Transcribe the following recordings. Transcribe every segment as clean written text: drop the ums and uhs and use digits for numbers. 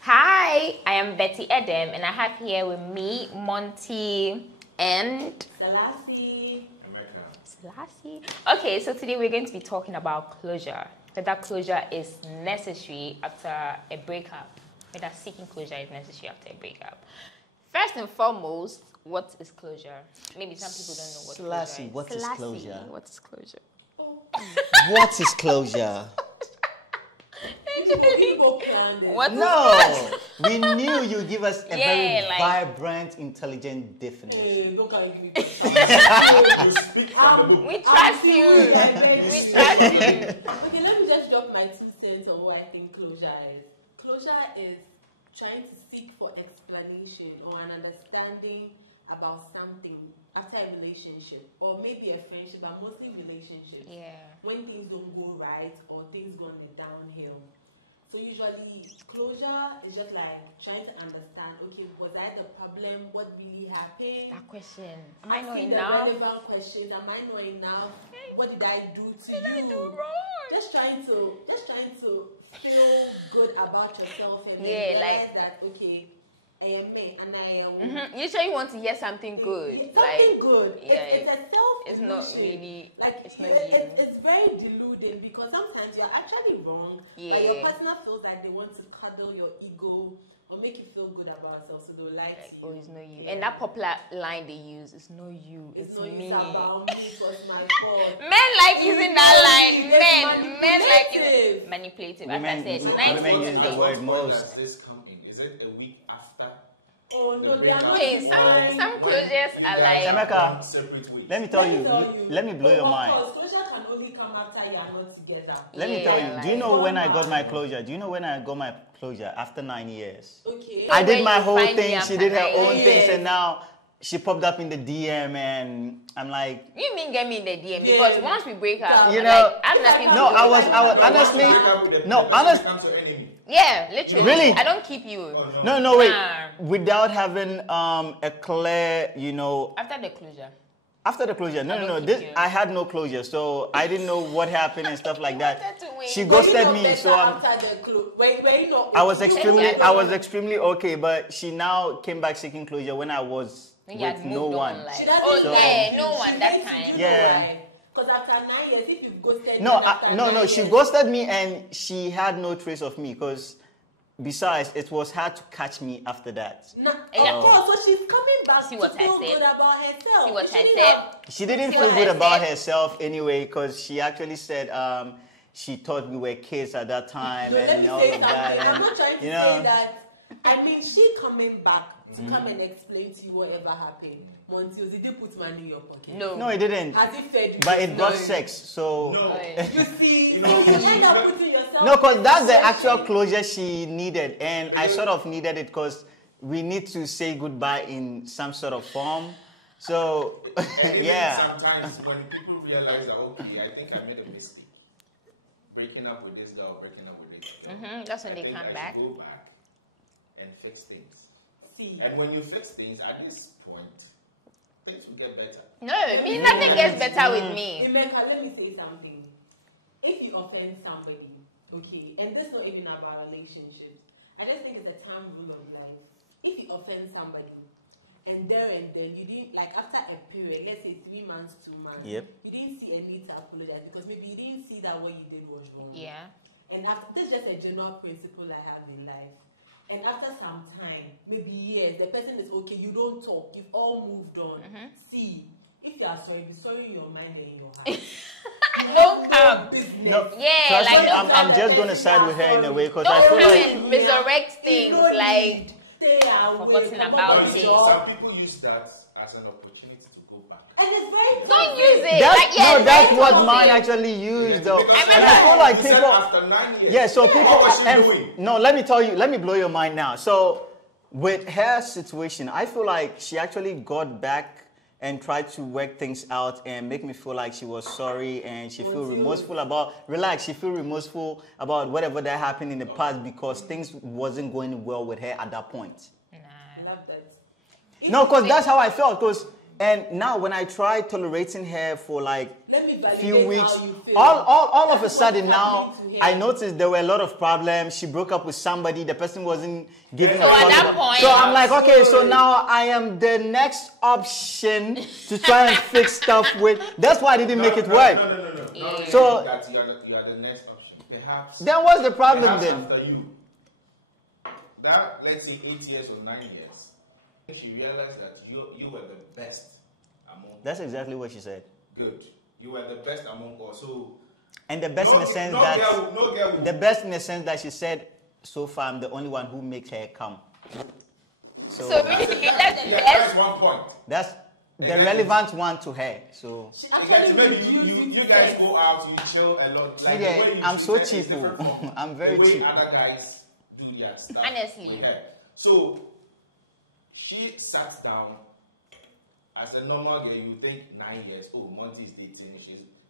Hi, I am Betty Edem, and I have here with me Monty and Selassie. Okay, so today we're going to be talking about closure. Whether closure is necessary after a breakup. Whether seeking closure is necessary after a breakup. First and foremost, what is closure? Maybe some people don't know what Selassie, closure is. what is closure? What is closure? What is closure? What No, we knew you'd give us a very like, vibrant, intelligent definition. We trust you. We trust you. Okay, let me just drop my 2 cents on what I think closure is. Closure is trying to seek for explanation or an understanding about something after a relationship, or maybe a friendship, but mostly relationships. Yeah. When things don't go right or things go on the downhill. So usually closure is just like trying to understand, okay, was I the problem? What really happened? That question. Am I not Asking enough? the relevant questions. Am I not enough? What did I do to you? Did I do wrong? Just trying to feel good about yourself and Yeah, realize like that okay, I am me and I am Usually you want to hear something good. something good. Yeah, It's a self. it's not really like it's not you. it's very deluding because sometimes you're actually wrong. Yeah. But your partner feels like they want to cuddle your ego or make you feel good about yourself, so they'll like you. Oh, it's not you. And that popular line they use, it's not you, it's not me. It's about me, it was my fault. Men like using that line. Men like manipulative. using manipulative. As I said, women use the word most. Does this come in? Is it a week after? Oh no, they are not. Okay, some closures are like Jamaica, Separate weeks. let me tell you, let me blow your mind. Closure can only come after you are not together. Let me tell you, Yeah, do you like- know when I got my closure? Do you know when I got my closure? After 9 years. Okay. I did when my you whole find me thing, after she did her 9 own years. things, and now she popped up in the DM, and I'm like, you mean get me in the DM because Yeah. once we break up, You like, know- I'm nothing to no, do I with was it. honestly, no, honest. Becomes your enemy. Yeah, literally. Really? I don't keep you. Oh, No, wait. Nah. Without having a clear, After the closure. after the closure. No. don't keep This you. I had no closure, so I didn't know what happened and stuff like that. wanted to wait. She Were you ghosted not me, better so I'm. after the were you not? I was extremely okay, but she now came back seeking closure when I was When you had with no moved one. on, like, She doesn't oh So- yeah, no one She that hates time. you, Yeah. Because after 9 years, if you've ghosted No, me after no, 9 she years, ghosted me and she had no trace of me because besides, it was hard to catch me after that. Yeah. Of course, so she's coming back See to what I feel said? good about herself. See what She I didn't said? have- She didn't See feel what good I about said? herself anyway because she actually said she thought we were kids at that time No, let and me all say of something. that. I'm And, not trying to you say know, that. I mean, she coming back to come and explain to you whatever happened. Monty, did you put money in your pocket? No. it didn't. Has it fed you? But it got No. sex, so. No. You see, You know, you end up putting yourself. No, because that's the in a actual situation. closure she needed, and I sort of needed it because we need to say goodbye in some sort of form. So, And even yeah. sometimes when people realize that, okay, I think I made a mistake. Breaking up with this girl, breaking up with this girl. That's when I they think come I back. should go back and fix things. See, And when you fix things, at this point, things will get better. No, me nothing gets better with me. Emeka, let me say something. If you offend somebody, okay, and this not even about relationships, I just think it's a time rule of life. If you offend somebody, and then you didn't, like after a period, let's say 3 months, 2 months, Yep. you didn't see a need to apologize because maybe you didn't see that what you did was wrong. Yeah. And after, that's just a general principle I have in life. And after some time, maybe years, the person is okay, you don't talk, you've all moved on. See, if you are sorry, be sorry in your mind and in your heart. Don't come. Business. No, Yeah, trust like me, don't I'm just going to side with her in a way because I Don't feel come like. and resurrect things like stay away. forgotten about But it. some people use that as an opportunity to go back. And it's very don't use it. That's, like, yeah, no, that's very what toxic. mine actually used though. Because And I feel like you said people. after 9 years. Yeah, so people. What was she and- doing? No, let me tell you, let me blow your mind now. So, with her situation, I feel like she actually got back and tried to work things out and make me feel like she was sorry and she feel remorseful about, she feel remorseful about whatever that happened in the past because things wasn't going well with her at that point. I love that. No, because that's how I felt. Because And now when I tried tolerating her for like Let me validate few weeks, how you feel. all of a That's sudden what's now happening to I him. noticed there were a lot of problems. She broke up with somebody. The person wasn't giving So a at fuck that about- point- So I'm like, okay, so now I am the next option to try and fix stuff with. That's why I didn't make it work. No. Yeah. So- That you are the next option. Perhaps. Then what's the problem perhaps then? after you, that let's say 8 years or 9 years, she realized that you were the best among. That's exactly what she said. Good. You were the best among all. So. And the best in the sense that the best in the sense that she said, so far I'm the only one who makes her come. So really, that's the Yeah, best. that's one point. That's the Exactly. relevant one to her. So She Because actually you guys go out, you chill a lot. Like yeah, the way you I'm treat so her is cheap. different from I'm very the way cheap. other guys do their stuff. Honestly. with her. So she sat down as a normal girl. You think 9 years. Oh, Monty is dating.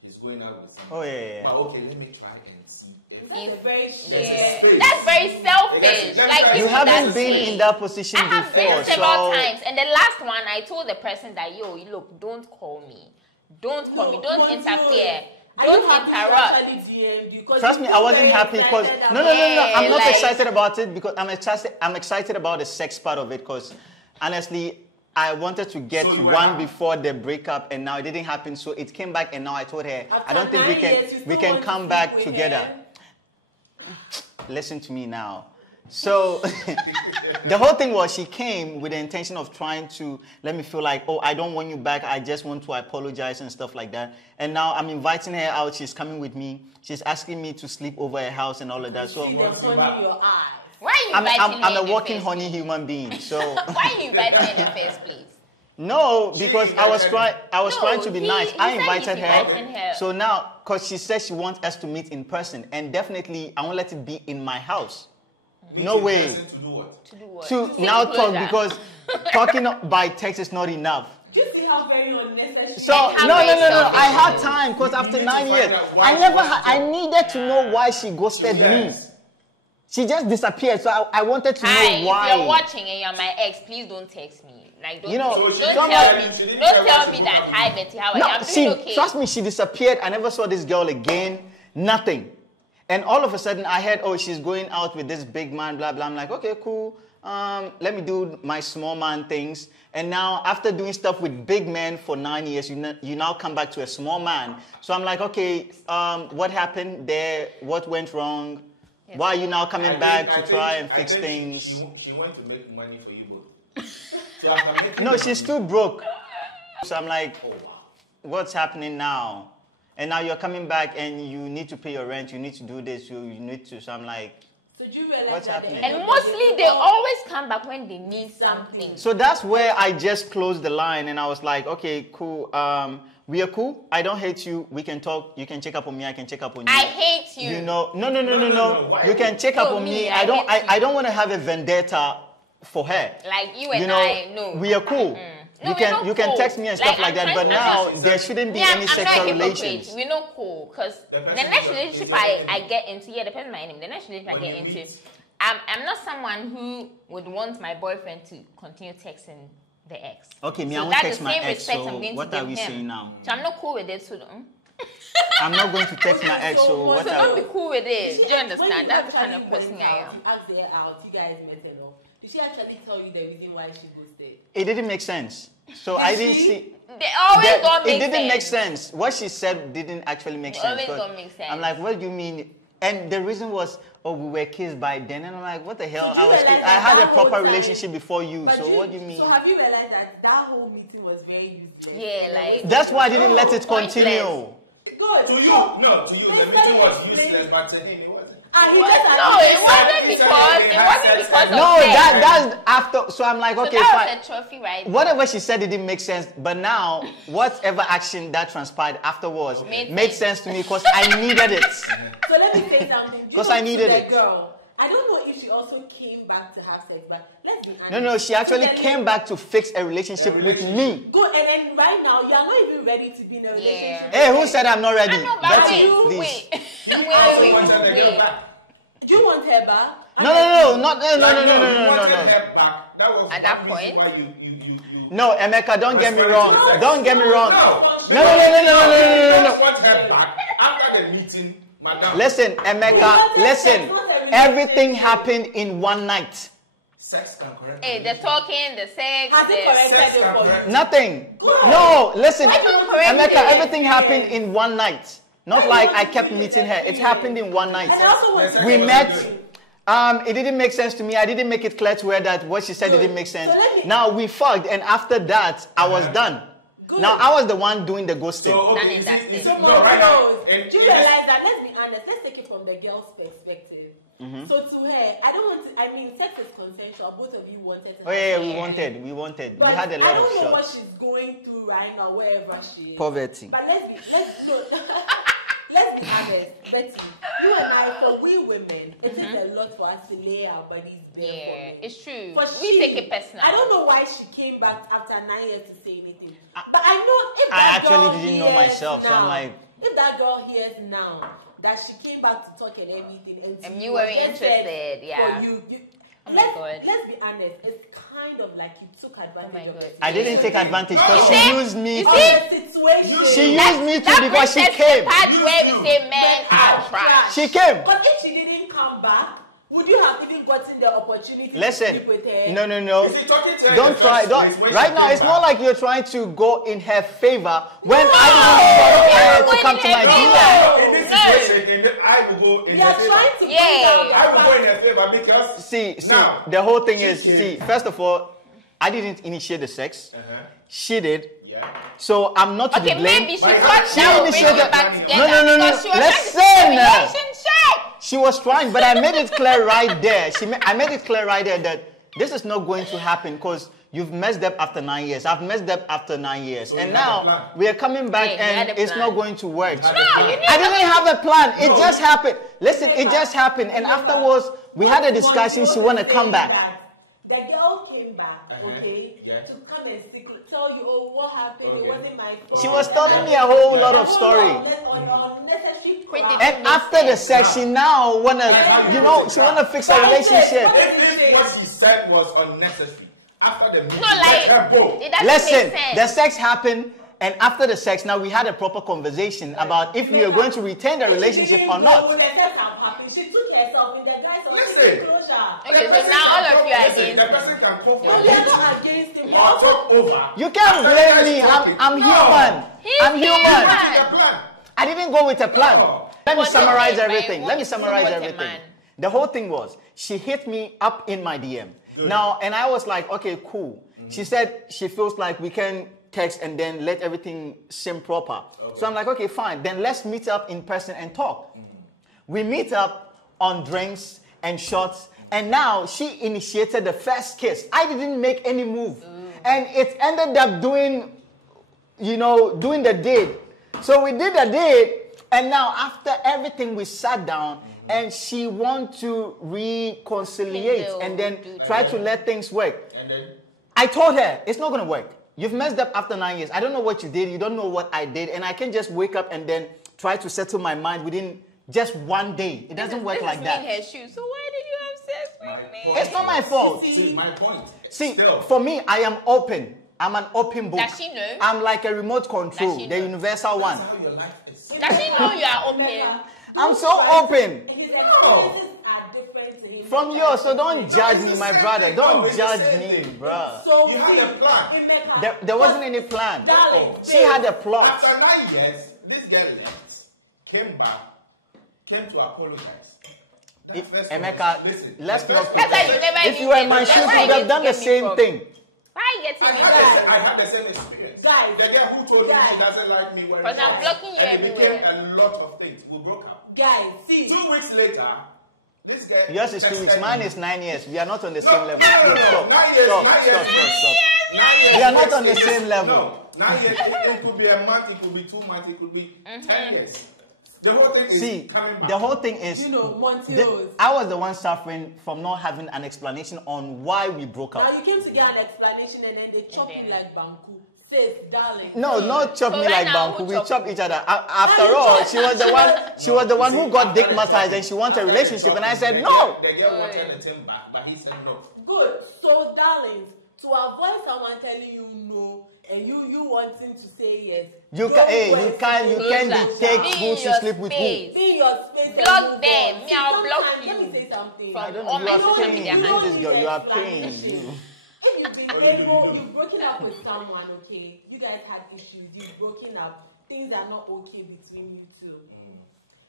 He's going out with somebody. Oh, yeah. But okay, let me try and see. That's a very Yeah. space. That's very selfish. Yes, Like yes, you people haven't that been say- in that position I have before, been several so times, and the last one I told the person that look, don't call me, don't interfere, don't interrupt. trust me, I wasn't happy because no, I'm not like- excited about it because I'm excited about the sex part of it because honestly, I wanted to get So you were one happy? before the breakup and now it didn't happen, so it came back and now I told her I don't think After we 9 years, you can still come want to back sleep with together. her? Listen to me now. So the whole thing was she came with the intention of trying to let me feel like, oh, I don't want you back. I just want to apologize and stuff like that. And now I'm inviting her out. She's coming with me. She's asking me to sleep over her house and all of that. So See the sun in your eyes. Why are you inviting me I'm a in the walking first honey place? human being. So Why are you inviting me in the first place? no, because I was No, trying to be nice. he I said invited he's her. inviting her. So now, because she said she wants us to meet in person, and definitely I won't let it be in my house. No Meeting way. person to do what? To do what? To seek now talk closure. because talking by text is not enough. Do you see how very unnecessary? So And how no. very selfish I it had is. time because You after need to 9 find years, out why I she needed to know why she ghosted me. Yes. She just disappeared. So I wanted to Hi, know why. if you're watching and you're my ex, please don't text me. Like, don't, You know, don't So she tell didn't me, she didn't don't tell tell you me she that, broke hi up Betty, how are you? No, I'm see, doing okay. trust me, she disappeared. I never saw this girl again. Nothing. And all of a sudden, I heard, oh, she's going out with this big man, blah, blah. I'm like, okay, cool. Let me do my small man things. And now, after doing stuff with big men for 9 years, you now come back to a small man. So I'm like, okay, what happened there? What went wrong? Yes. Why are you now coming back I to try and think fix things? She went to make money for you both. So after making No, money- she's still broke. So I'm like, Oh, wow. what's happening now? And now you're coming back and you need to pay your rent, you need to do this, you need to. So I'm like, So do you realize What's that happening? And mostly they always come back when they need something. so that's where I just closed the line and I was like, okay, cool. We are cool. I don't hate you. We can talk. You can check up on me. I can check up on you. I hate you. You know, no. No. Why? You can check up No, on me, me. I I don't. hate you. I don't want to have a vendetta for her. Like you and You know, I, no. we are cool. No, You we're can not you can cool. text me and stuff like I'm that. But trying to now understand. there shouldn't be Me, any I'm sexual not a hypocrite. relations. We're not cool because The the person next is relationship your enemy. I get into, yeah, depends on my enemy. The next relationship I When get you into, meet. I'm not someone who would want my boyfriend to continue texting the ex. Okay, me, So I won't that's text the my same ex. respect So I'm going to what are give we him. saying now? So I'm not cool with it. So, I'm not going to text my ex. So what so are don't be cool with it. Do you When understand? That's the kind of actually person went I out, am. You asked her out, you guys met and all. Did she actually tell you the reason why she ghosted? It didn't make sense. So I didn't see. They always don't It make didn't make sense. sense. What she said didn't actually make It sense. always 'cause don't make sense. I'm like, what do you mean? And the reason was, oh, we were kids by then. And I'm like, what the hell? So do you realize I that had a that whole proper time- relationship before you. But So what do you mean? So have you realized that that whole meeting was very useless? Yeah, like- That's why I didn't let it Pointless. continue. Good. To you, So- no, to you, the Let's meeting say was it's useless, very- but to him, it wasn't. And he What? just No, agreed. it wasn't because of No, sex. that's after. So I'm like, So okay, that fine. was a trophy, right? Whatever she said, it didn't make sense. But now, whatever action that transpired afterwards made sense to me because I needed it. So let me say something. Do you 'Cause know I needed the it. Girl, I don't know if she also came back to have sex, but let's be honest. No, she actually Then- came back to fix a relationship with me. Good, and then right now you are not even ready to be in a relationship. Hey, who said I'm not ready? I know, but Betty, wait, please. wait, Also wait, wanted the girl wait. back. Do you want her back? No, You wanted no. her back. That was At one that reason point? why you No, Emeka, don't get me wrong. No. Don't get me wrong. No. No. You just want her back after the meeting, madam. Listen, Emeka, listen. Everything happened in one night. Sex can correct. Hey, the talking, the sex, Has it corrected Sex it can for you? correct. Nothing. Good. No, listen. Why don't correct Emeka, it? everything happened in one night. Not like I kept meeting her. It happened in one night. And I also want to We say met. something. It didn't make sense to me. I didn't make it clear to her that what she said didn't make sense. So let me- Now we fucked, and after that, I was done. Good. Now I was the one doing the ghosting. So, Done okay, in that stage. no, right now. Do you realize that? Let's be honest. Let's take it from the girl's perspective. Mm-hmm. So to her, I don't want to. I mean, sex is consensual. Both of you wanted. To Oh yeah, we Yeah. wanted. We But had a I lot don't of know what shots. she's going through right now, wherever she is. Poverty. But let's be honest, Betty. You and I, for we women, it takes a lot for us to lay our bodies bare. Yeah, for men. it's true. But We take it personal. I don't know why she came back after 9 years to say anything. But I know if I that actually girl didn't know hears myself, so I'm now, like- if that girl hears now that she came back to talk and everything, and you was weren't just there interested, yeah. For you, Oh my God. let's be honest. It's kind of like you took advantage my of God. it. I didn't take advantage No. because You she see? used me. You Of see? the situation. She used me too That because she brings us to the came. part You where we too. say men are trash. She came. Because if she didn't come back, would you have even gotten the opportunity to Listen, sleep with her? no. If you're talking to her Don't in the try. first Don't. place, when Right she now, came it's not back- like you're trying to go in her favor when No! I didn't follow her You're to come to going my in her DM. favor. In this No. situation, I will go in You're her favor. trying to Yeah. bring down the I will go in fact- her favor because See, now, the whole thing is, she see, came. first of all, I didn't initiate the sex. She did. Yeah. So I'm not to Okay, be blamed. maybe she But thought she that would bring you initiated- back together. No. Because she was Listen. trying to stay in a relationship. She was trying, but I made it clear right there. I made it clear right there that this is not going to happen because you've messed up after 9 years. I've messed up after 9 years. So and you had a now plan. we are coming back Yeah, you had and a it's plan. not going to work. had a No, plan. you need I didn't have a plan. It No. just happened. Listen, it just happened. And afterwards, we had a discussion. She want to come back. The girl came back, okay, Yeah. to come and tell you, oh, what happened? Okay. It wasn't my fault. She was telling me a whole lot of story. Unnecessary Pretty crap. And after the sex, she now wanna, she wanna fix a relationship. If what she said was unnecessary, after the meeting, No, like, let her go. it doesn't Listen, make sense. the sex happened, and after the sex, now we had a proper conversation about if we are going to retain the relationship or not. She took herself in the guise of Listen. closure. Okay, The so person now all can of come- you are listen, against the me. person can come No, for they are you. not against him. Or talk over. You can't blame me. I'm No. human. He's I'm human. human. That's the plan. I didn't go with a plan. No. Let me But summarize okay, everything. right, Let me what- summarize what's a everything. man? The whole thing was she hit me up in my DM. Good. Now, and I was like, okay, cool. She said she feels like we can text and then let everything seem proper. So I'm like, okay, fine. Then let's meet up in person and talk. We meet up on drinks and shots. And now she initiated the first kiss. I didn't make any move. And it ended up doing the date. So we did the date. And now after everything, we sat down and she want to reconciliate Kindle, and then do try that. to let things work. And then, I told her, it's not going to work. You've messed up after 9 years. I don't know what you did. You don't know what I did. And I can't just wake up and then try to settle my mind within just one day. It doesn't work like Me in that. her shoes. So why did you have sex with me? It's not my fault. see, my point. See, Still, for me, I am open. I'm an open book. Does she know? I'm like a remote control, Does she the know? universal one. that's how your life is. Does she know you are open? I'm so open. His experiences are different to him. From yours, so don't judge me, my brother. No, Don't it's the judge same me, thing. bruh. So You had a plan. There wasn't any plan. Darling, She had a plot. After 9 years, this girl left, came back, came to apologize. That's first Emeka, one. Listen, let's the not first That's one- why you never If you were in my shoes, you would have done the same thing. Why are you getting I me had, back? I had the same experience. Guys. The girl who told me Guys. she doesn't like me wearing Because I'm shorts. blocking you And it everywhere. became a lot of things. We broke up. guys, see. 2 weeks later, this guy. Yours is 2 weeks. texted Mine me. is 9 years. We are not on the No, same level. no. Stop. 9 years, Stop. 9 years. Stop. 9 years. We are not on the Yes. same level. No, 9 years. It could be a month, it could be 2 months, it could be 10 years. The whole thing is See, coming back. the whole thing is, You know, Monty the- knows. I was the one suffering from not having an explanation on why we broke Now up. you came to get an explanation and then they chop you like Banku. Sis, darling. No, not chop So me right like now, Banku. who We chop chop you? each other. After you all, chop- she was the one. She was the one who got digmatized, and she wanted a relationship. And I said no. The girl wanted the thing back, but he said no. Good. So, darlings, to avoid someone telling you no and you wanting to say yes. You can't dictate who to sleep with who. Be in your space. Block them. Me, I'll block you. Let me say something. I don't all know. You my are social paying. media You handles. this girl. You are paying. You. If you've been able, you've broken up with someone, okay, you guys had issues, you've broken up, things are not okay between you two,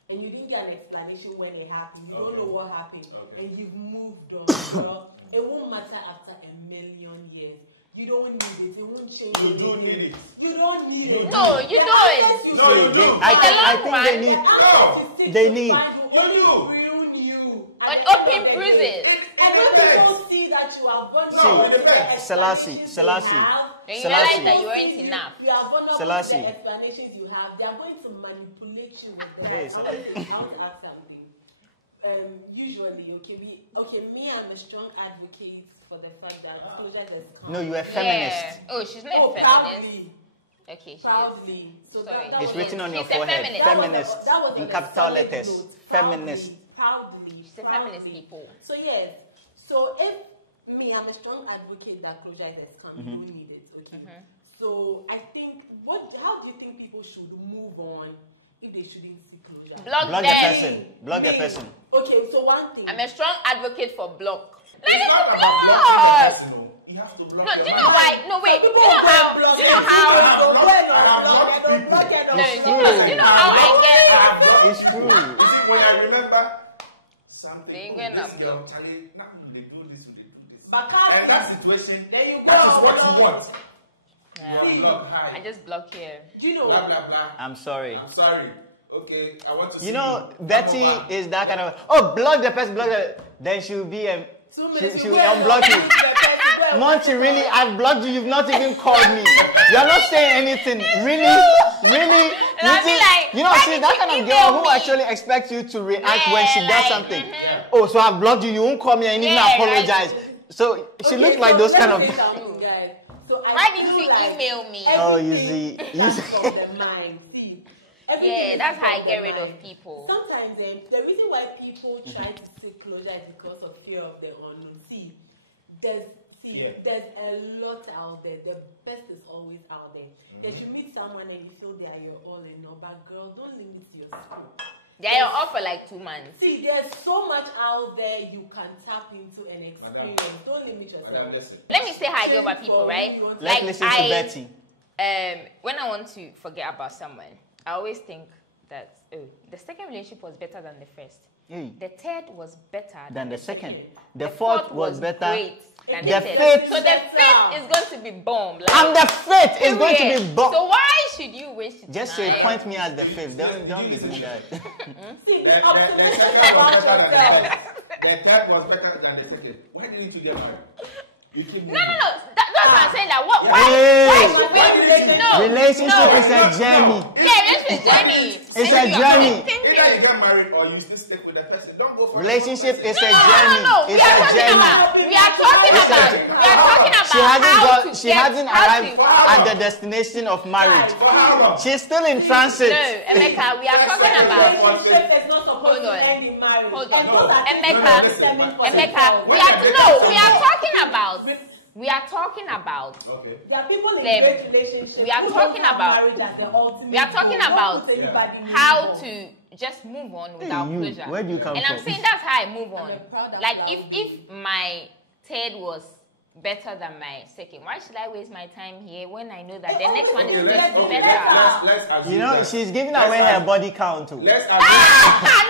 and you didn't get an explanation when it happened, you don't know what happened, and you've moved on, girl. It won't matter after 1,000,000 years. You don't need it. It won't change. You do need it. You don't need it. No, you don't. No, you do. I think they need. No. They need. An open bruises. And when people see that you are vulnerable, Selassie. Then you realize that you weren't enough. You are vulnerable Selassie. to the explanations you have. They are going to manipulate you with them. Hey, I want to ask something. Usually, me, I'm a strong advocate for the fact that closure has come. No, you are feminist. Yeah. Oh, she's not a feminist. Okay, she Proudly. is. So Sorry. It's written on your She's a forehead. feminist. Feminist. That was In on a capital solid letters. note. Feminist. Proudly. She's a feminist people. So yes. So if me, I'm a strong advocate that closure has come. You don't need it. Okay. So I think, how do you think people should move on if they shouldn't see closure? Block Block the them. person. Block the person. Okay. So one thing. I'm a strong advocate for block. Let It's it not be about blocking the blocked. person, no. You have to block No, the do you man. know why? No, wait. Do you know how? Do you know how? No, do you know how I get? It's true. You see, when I remember something, They oh, went this up. girl, Charlie, now they do this, they do this. But can't And that situation, There you that go, is what block. you want. Yeah. You are blocked high. I just block here. Do you know Blah, what? blah, blah. I'm sorry. I'm sorry. Okay, I want to see You know, you. Betty Come over. is that kind of. Oh, block the person, block the. Then she'll be a. 2 minutes. She will unblock you. Monty, really, I've blocked you. You've not even called me. You're not saying anything. Really? And I'll be like, you know, why she's did that you kind of email girl who me? actually expects you to react when she Yeah, does like, something. Oh, so I've blocked you. You won't call me and even Yeah, apologize. So she looks like those kind of. Why didn't you email me? Oh, you see. From the mind. See, everything Yeah, is that's how I from get the rid of mind. people. Sometimes the reason why people try to seek closure is because of fear of the unknown. There's a lot out there. The best is always out there. If you meet someone and you feel they are your all in all, but girl, don't limit yourself. They're off for like 2 months. See, there's so much out there you can tap into and experience. Don't limit yourself. Madam, listen. Let me say how I go about people, right? Let's listen to Betty. When I want to forget about someone, I always think that the second relationship was better than the first. The third was better Than the second. The fourth was better. Great than the The third. fifth. So the fifth is going to be bomb. Like, And the fifth is going to be bomb. So why should you waste your Just time? say, point me as the fifth. Don't be doing that. See, The be second optimistic was about better than the yourself. third. The third was better than the second. Why didn't you get married? You keep No. That's what I'm saying. That what? Hey. Why should we? No. Relationship is a journey. Yeah, relationship is journey. It's a journey. Either you get married or you still stick with that person. Don't go for Relationship is a No. journey. We It's are a talking journey. about. We are talking It's a about. journey. We are talking about. She hasn't how got. to She get- hasn't how arrived to- at the destination of marriage. For how long? She's still in transit. No, Emeka, we are talking about. Relationship is not supposed Hold to on. end in marriage. Hold And on. those are Emeka, things that are for Emeka, themselves. we are talking about. We are talking about. Okay. There are people in Them. great relationships. We are who talking don't have about- marriage as the ultimate We are talking goal. about Don't anybody move how on. to just move on without you, closure. where do you come and I'm from? saying that's how I move on. I'm a proud Like applaud. if my third was better than my second, why should I waste my time here when I know that the next one is Okay, going to be let's better? let's assume You know, that. she's giving Let's away assume- her body count too. Let's assume.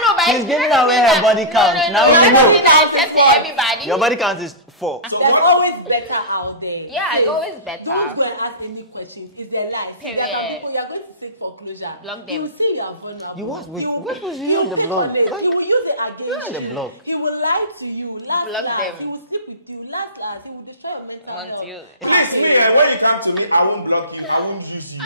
No, but She's it's giving not away something her that- body count. Now no, you that's know. something that I said to everybody. Your body count is 4. So There's what? always better out there. Yeah, it's Say, always better. Don't go and ask any questions. It's their life. See, there are Period. people you are going to seek for closure. Block them. You will see you are vulnerable. You was with- He will- what was you he on will the take blog? on it. Like- He will use it against You're on the you. blog. He will lie to you. Last, Block them. He will sleep with you. Last, he will destroy your mental Want health. you. Please, me, and when you come to me, I won't block you. I won't use you.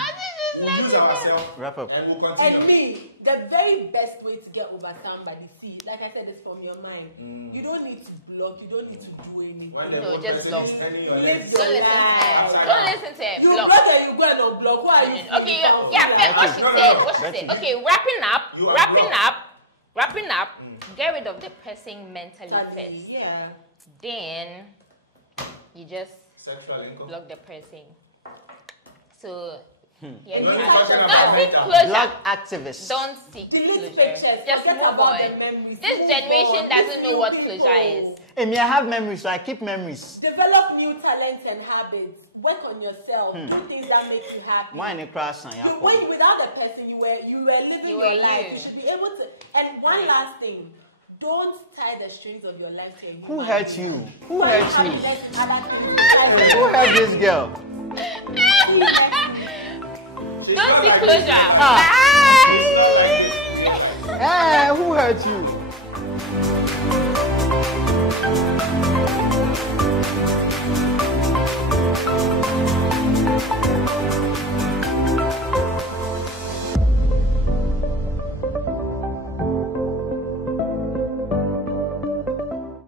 We'll use ourselves Wrap up. and we'll And continue. me, the very best way to get over somebody, see, like I said, is from your mind. You don't need to block. You don't need to do anything. When the No, one just person block. is telling you, Live Don't your listen to life. him. Don't listen to him. You Block. block and you go and unblock. Why are you? Okay, yeah, fair. What she No, no, said, no. what she Betty. said. Okay, wrapping up. Get rid of the person mentally first. Yeah. Then you just Sexual income. block the person. So, yeah, You're don't talking about seek mental. closure. Black activists. Don't seek Delete closure. pictures. Just Forget move about on. the memories. This Move generation on. doesn't These know what new closure people. is. Hey, me, I have memories, so I keep memories. Develop new talents and habits. Work on yourself. Do things that make you happy. Why in the crash? Without the person you were living You were your life. you. You should be able to. And one last thing, don't tie the strings of your life to a Who human hurt being. you? Who hurt you? Happiness and other things. Who hurt this girl? Don't seek closure. Ah. Bye. Hey, who hurt you?